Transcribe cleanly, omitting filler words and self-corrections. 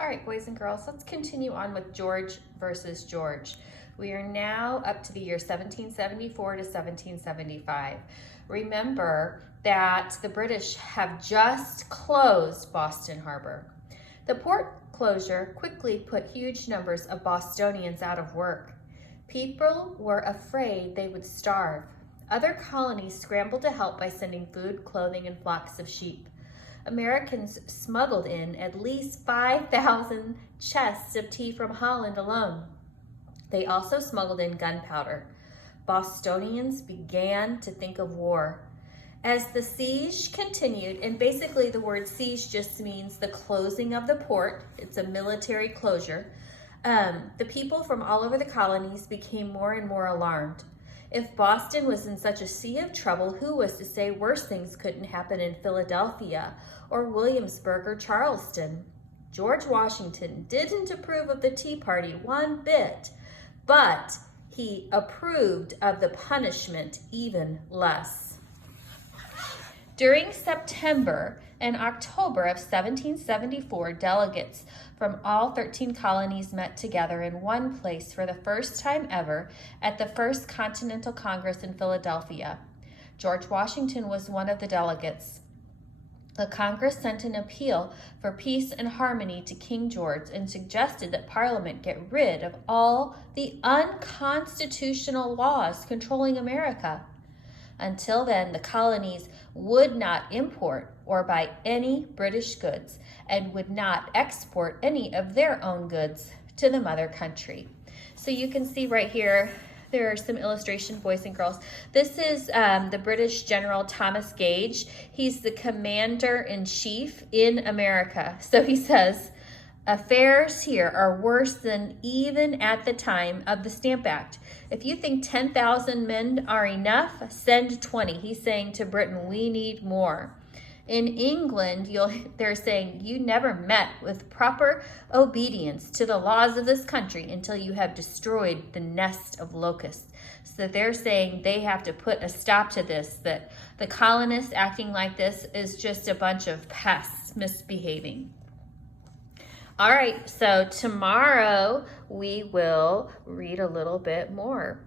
All right, boys and girls, let's continue on with George versus George. We are now up to the year 1774 to 1775. Remember that the British have just closed Boston Harbor. The port closure quickly put huge numbers of Bostonians out of work. People were afraid they would starve. Other colonies scrambled to help by sending food, clothing, and flocks of sheep. Americans smuggled in at least 5,000 chests of tea from Holland alone. They also smuggled in gunpowder. Bostonians began to think of war. As the siege continued, and basically the word siege just means the closing of the port, it's a military closure, the people from all over the colonies became more and more alarmed. If Boston was in such a sea of trouble, who was to say worse things couldn't happen in Philadelphia or Williamsburg or Charleston? George Washington didn't approve of the Tea Party one bit, but he approved of the punishment even less. During September and October of 1774, delegates from all 13 colonies met together in one place for the first time ever at the First Continental Congress in Philadelphia. George Washington was one of the delegates. The Congress sent an appeal for peace and harmony to King George and suggested that Parliament get rid of all the unconstitutional laws controlling America. Until then, the colonies would not import or buy any British goods and would not export any of their own goods to the mother country. So you can see right here, there are some illustration, boys and girls. This is the British General Thomas Gage. He's the commander-in-chief in America. So he says, affairs here are worse than even at the time of the Stamp Act. If you think 10,000 men are enough, send 20. He's saying to Britain, we need more. In England, they're saying you never met with proper obedience to the laws of this country until you have destroyed the nest of locusts. So they're saying they have to put a stop to this, that the colonists acting like this is just a bunch of pests misbehaving. All right, so tomorrow we will read a little bit more.